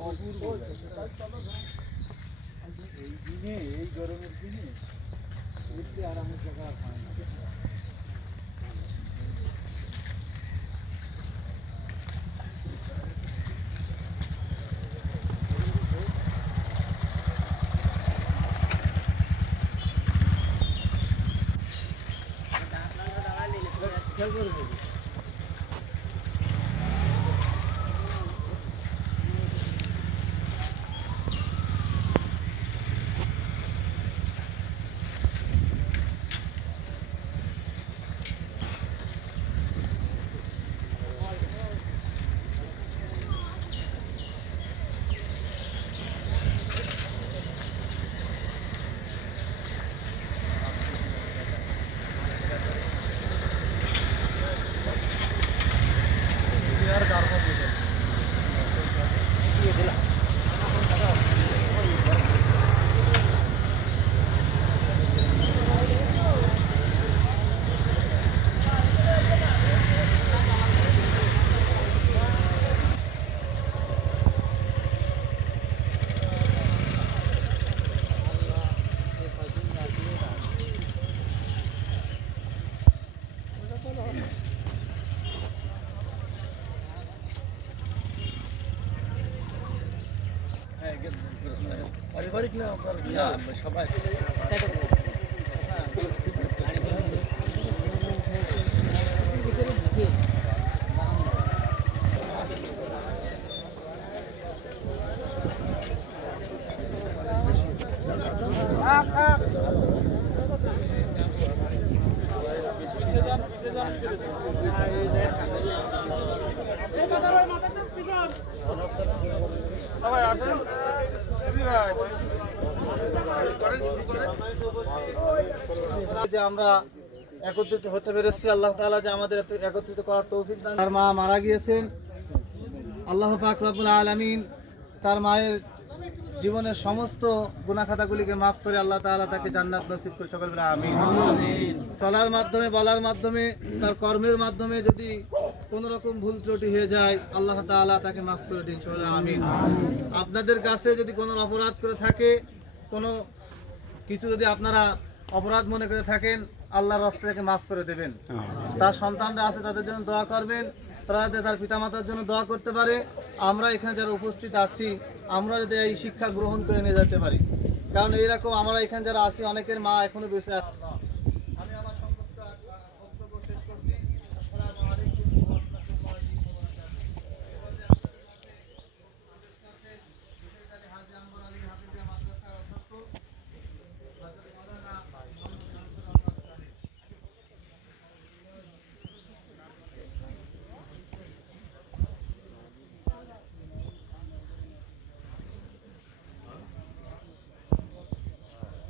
অপূর্ব এই দিনে এই গরমের দিনে ঘুরতে আরামের জায়গা হয় না খেয়াল করে পারিবারিক না আপনার? সবাই। যে আমরা একত্রিত হতে পেরেছি আল্লাহ তাআলা যে আমাদের এত একত্রিত করার তৌফিক দান তার মা মারা গিয়েছেন। আল্লাহ পাক রব্বুল আলামিন তার মায়ের জীবনের সমস্ত গুনাখাতাগুলিকে মাফ করে আল্লাহ তাআলা তাকে জান্নাত নসিব করে। সকল আমিন। চলার মাধ্যমে বলার মাধ্যমে তার কর্মের মাধ্যমে যদি কোন রকম ভুল ত্রুটি হয়ে যায় আল্লাহ তাআলা তাকে মাফ করে দিন আমিন। আপনাদের কাছে যদি কোনো অপরাধ করে থাকে কোনো কিছু যদি আপনারা অপরাধ মনে করে থাকেন আল্লাহর রাস্তা থেকে মাফ করে দেবেন। তার সন্তানরা আছে তাদের জন্য দোয়া করবেন তারা যাতে তার পিতামাতার জন্য দোয়া করতে পারে। আমরা এখানে যারা উপস্থিত আছি আমরা যাতে এই শিক্ষা গ্রহণ করে নিয়ে যেতে পারি। কারণ এইরকম আমরা এখানে যারা আছি অনেকের মা এখনও বেঁচে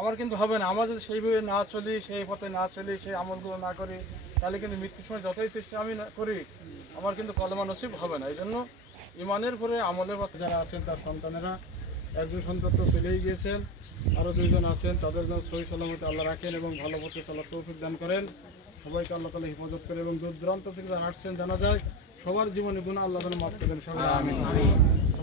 আমার কিন্তু হবে না। আমার যদি সেইভাবে না চলি, সেই পথে না চলি, সেই আমলগুলো না করি, তাহলে কিন্তু মৃত্যুর সময় যতই চেষ্টা আমি করি, আমার কিন্তু কলমা নসিব হবে না। এই জন্য ইমানের পরে আমলের পথে যারা আছেন তার সন্তানেরা, একজন সন্তান তো চলেই গিয়েছেন আরও দুইজন আছেন, তাদের জন্য সহি সালামতে আল্লাহ রাখেন এবং ভালো পথে চলার তৌফিক দান করেন। সবাইকে আল্লাহ তালা হেফাজত করে এবং দূর দূরান্ত থেকে যারা আসছেন, জানা যায় সবার জীবনে গুণ আল্লাহ যেন মাফ করে দেন। সবাই